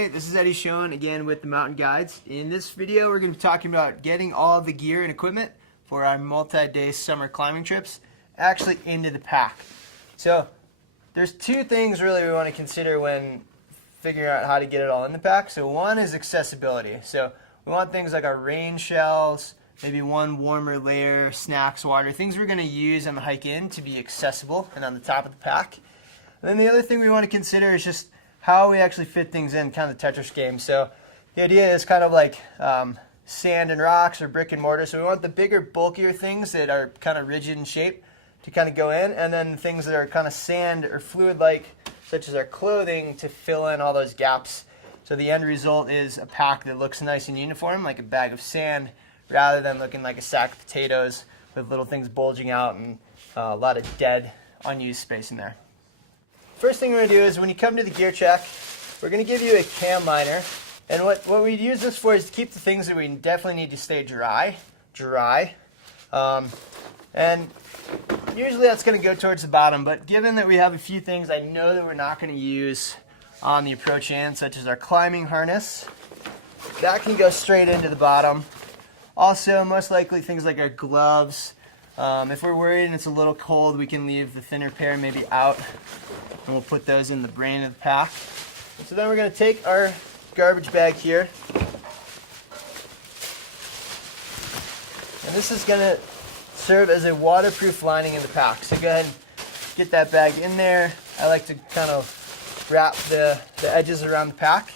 Hey, this is Eddie Schoen again with the Mountain Guides. In this video, we're going to be talking about getting all of the gear and equipment for our multi-day summer climbing trips actually into the pack. So there's two things really we want to consider when figuring out how to get it all in the pack. So one is accessibility. So we want things like our rain shells, maybe one warmer layer, snacks, water, things we're going to use on the hike in to be accessible and on the top of the pack. And then the other thing we want to consider is just how we actually fit things in, kind of the Tetris game. So the idea is kind of like sand and rocks or brick and mortar. So we want the bigger, bulkier things that are kind of rigid in shape to kind of go in, and then things that are kind of sand or fluid-like, such as our clothing, to fill in all those gaps. So the end result is a pack that looks nice and uniform, like a bag of sand, rather than looking like a sack of potatoes with little things bulging out and a lot of dead, unused space in there. First thing we're going to do is when you come to the gear check, we're going to give you a cam liner. And what we use this for is to keep the things that we definitely need to stay dry. And usually that's going to go towards the bottom, but given that we have a few things I know that we're not going to use on the approach end, such as our climbing harness, that can go straight into the bottom. Also, most likely things like our gloves. If we're worried and it's a little cold, we can leave the thinner pair maybe out, and we'll put those in the brain of the pack. So then we're going to take our garbage bag here, and this is going to serve as a waterproof lining in the pack. So go ahead and get that bag in there. I like to kind of wrap the edges around the pack.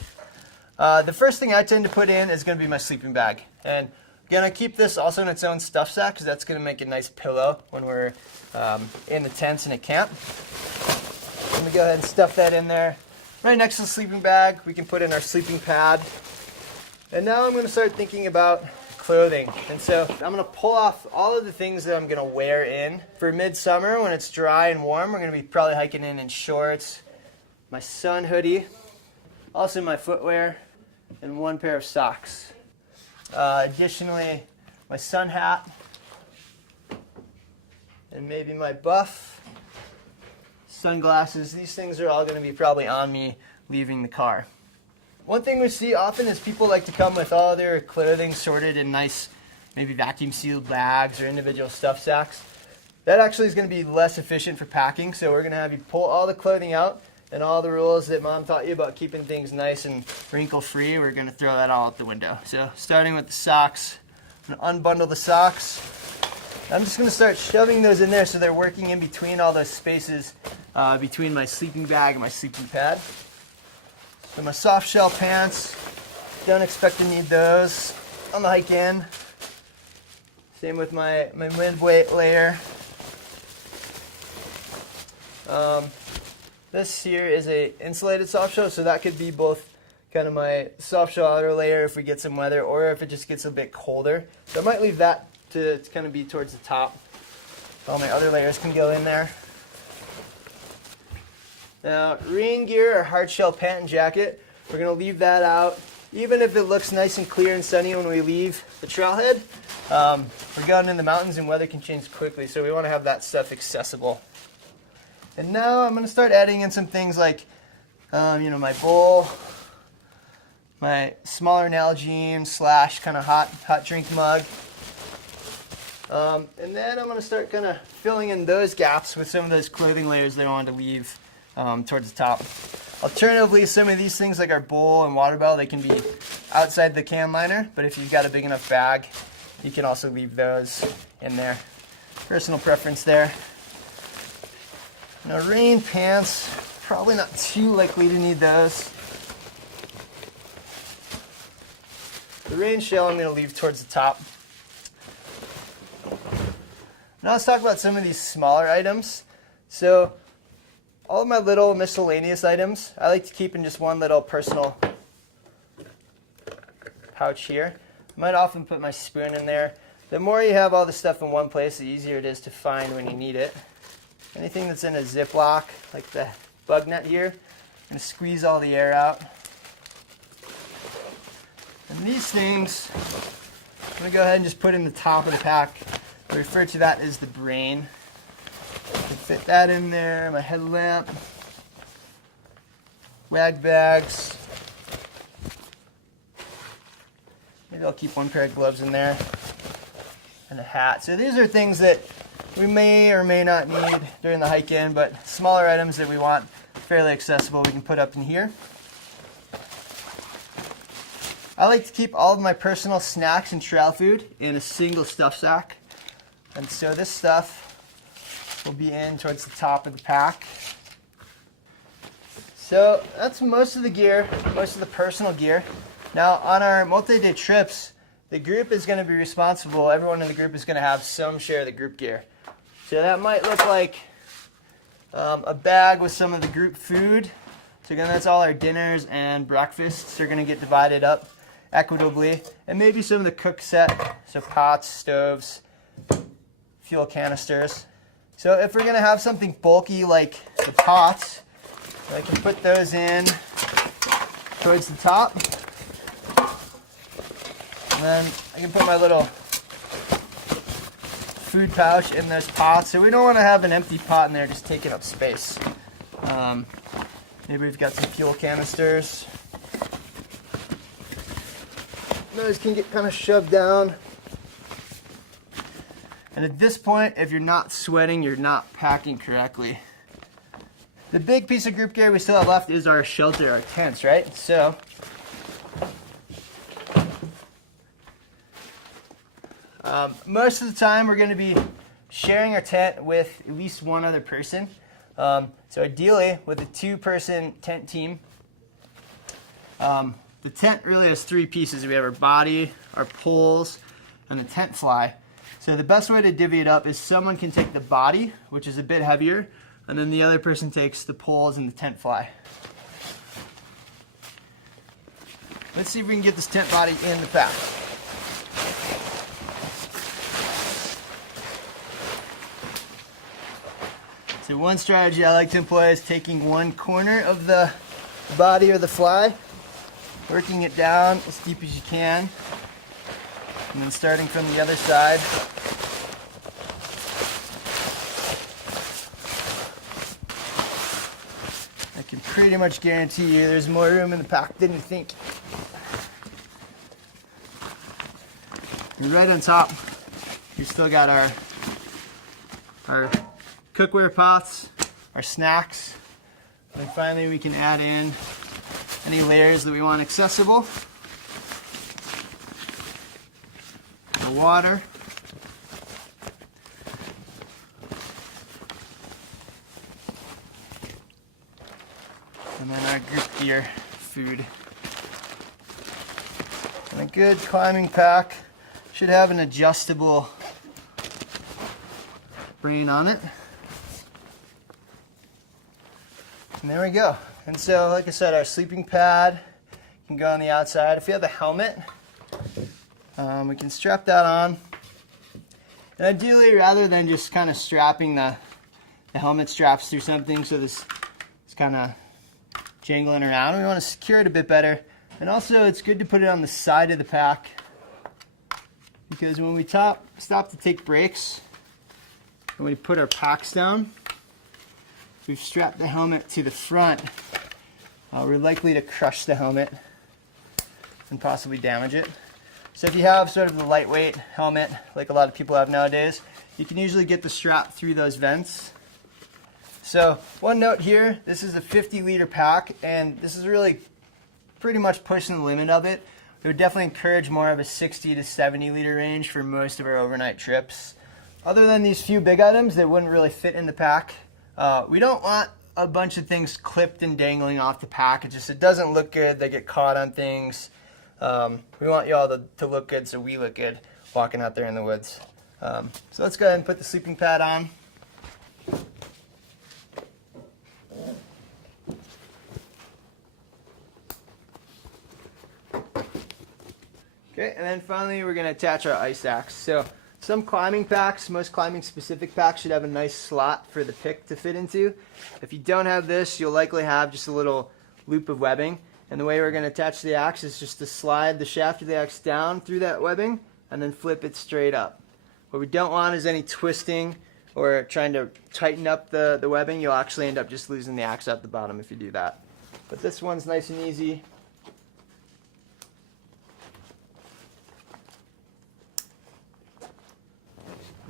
The first thing I tend to put in is going to be my sleeping bag. And I'm going to keep this also in its own stuff sack because that's going to make a nice pillow when we're in the tents and at camp. I'm going to go ahead and stuff that in there. Right next to the sleeping bag, we can put in our sleeping pad. And now I'm going to start thinking about clothing. And so I'm going to pull off all of the things that I'm going to wear in. For midsummer, when it's dry and warm, we're going to be probably hiking in shorts, my sun hoodie, also my footwear, and one pair of socks. Additionally, my sun hat, and maybe my buff, sunglasses. These things are all going to be probably on me leaving the car. One thing we see often is people like to come with all their clothing sorted in nice, maybe vacuum sealed bags or individual stuff sacks. That actually is going to be less efficient for packing, so we're going to have you pull all the clothing out, and all the rules that Mom taught you about keeping things nice and wrinkle-free, we're going to throw that all out the window. So starting with the socks, I'm going to unbundle the socks. I'm just going to start shoving those in there so they're working in between all those spaces between my sleeping bag and my sleeping pad. So my soft shell pants, don't expect to need those on the hike in. Same with my mid-weight layer. This here is a insulated soft shell, so that could be both kind of my soft shell outer layer if we get some weather, or if it just gets a bit colder. So I might leave that to kind of be towards the top. All my other layers can go in there. Now, rain gear or hard shell pant and jacket, we're going to leave that out. Even if it looks nice and clear and sunny when we leave the trailhead, we're going in the mountains and weather can change quickly, so we want to have that stuff accessible. And now I'm going to start adding in some things like, my bowl, my smaller Nalgene / kind of hot drink mug. And then I'm going to start kind of filling in those gaps with some of those clothing layers that I wanted to leave towards the top. Alternatively, some of these things like our bowl and water bottle, they can be outside the cam liner, but if you've got a big enough bag, you can also leave those in there. Personal preference there. Now, rain pants, probably not too likely to need those. The rain shell I'm going to leave towards the top. Now let's talk about some of these smaller items. So all of my little miscellaneous items, I like to keep in just one little personal pouch here. I might often put my spoon in there. The more you have all the stuff in one place, the easier it is to find when you need it. Anything that's in a Ziploc, like the bug net here, I'm going to squeeze all the air out. And these things, I'm going to go ahead and just put in the top of the pack. I refer to that as the brain. I can fit that in there, my headlamp, wag bags, Maybe I'll keep one pair of gloves in there and a hat. So these are things that we may or may not need during the hike in, but smaller items that we want fairly accessible we can put up in here. I like to keep all of my personal snacks and trail food in a single stuff sack. And so this stuff will be in towards the top of the pack. So that's most of the gear, most of the personal gear. Now on our multi-day trips, the group is going to be responsible, everyone in the group is going to have some share of the group gear. So that might look like a bag with some of the group food. So again, that's all our dinners and breakfasts are going to get divided up equitably. And maybe some of the cook set, so pots, stoves, fuel canisters. So if we're going to have something bulky like the pots, I can put those in towards the top. And then I can put my little food pouch in those pots. So we don't want to have an empty pot in there just taking up space. Maybe we've got some fuel canisters. Those can get kind of shoved down. And at this point, if you're not sweating, you're not packing correctly. The big piece of group gear we still have left is our shelter, our tents, right? So most of the time we're going to be sharing our tent with at least one other person. So ideally with a 2-person tent team. The tent really has 3 pieces. We have our body, our poles, and the tent fly. So the best way to divvy it up is someone can take the body, which is a bit heavier, and then the other person takes the poles and the tent fly. Let's see if we can get this tent body in the pack. So one strategy I like to employ is taking one corner of the body or the fly, working it down as deep as you can, and then starting from the other side. I can pretty much guarantee you there's more room in the pack than you think. And right on top, we still got our cookware pots, our snacks, and finally we can add in any layers that we want accessible. The water. And then our group gear food. And a good climbing pack should have an adjustable brain on it. And there we go. And so, like I said, our sleeping pad can go on the outside. If you have the helmet, we can strap that on. And ideally, rather than just kind of strapping the helmet straps through something so this is kind of jangling around, we want to secure it a bit better. And also, it's good to put it on the side of the pack because when we stop to take breaks and we put our packs down, we've strapped the helmet to the front. We're likely to crush the helmet and possibly damage it. So if you have sort of the lightweight helmet, like a lot of people have nowadays, you can usually get the strap through those vents. So one note here, this is a 50-liter pack, and this is really pretty much pushing the limit of it. We would definitely encourage more of a 60 to 70-liter range for most of our overnight trips. Other than these few big items that wouldn't really fit in the pack, we don't want a bunch of things clipped and dangling off the pack. It doesn't look good. They get caught on things. We want you all to look good so we look good walking out there in the woods. So let's go ahead and put the sleeping pad on. Okay, and then finally we're going to attach our ice axe. So some climbing packs, most climbing specific packs should have a nice slot for the pick to fit into. If you don't have this, you'll likely have just a little loop of webbing. And the way we're going to attach the axe is just to slide the shaft of the axe down through that webbing and then flip it straight up. What we don't want is any twisting or trying to tighten up the webbing. You'll actually end up just losing the axe at the bottom if you do that. But this one's nice and easy.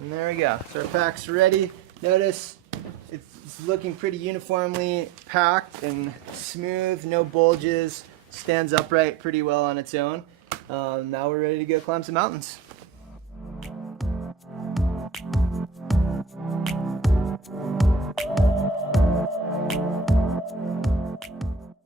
And there we go. So our pack's ready. Notice it's looking pretty uniformly packed and smooth, no bulges, stands upright pretty well on its own. Now we're ready to go climb some mountains.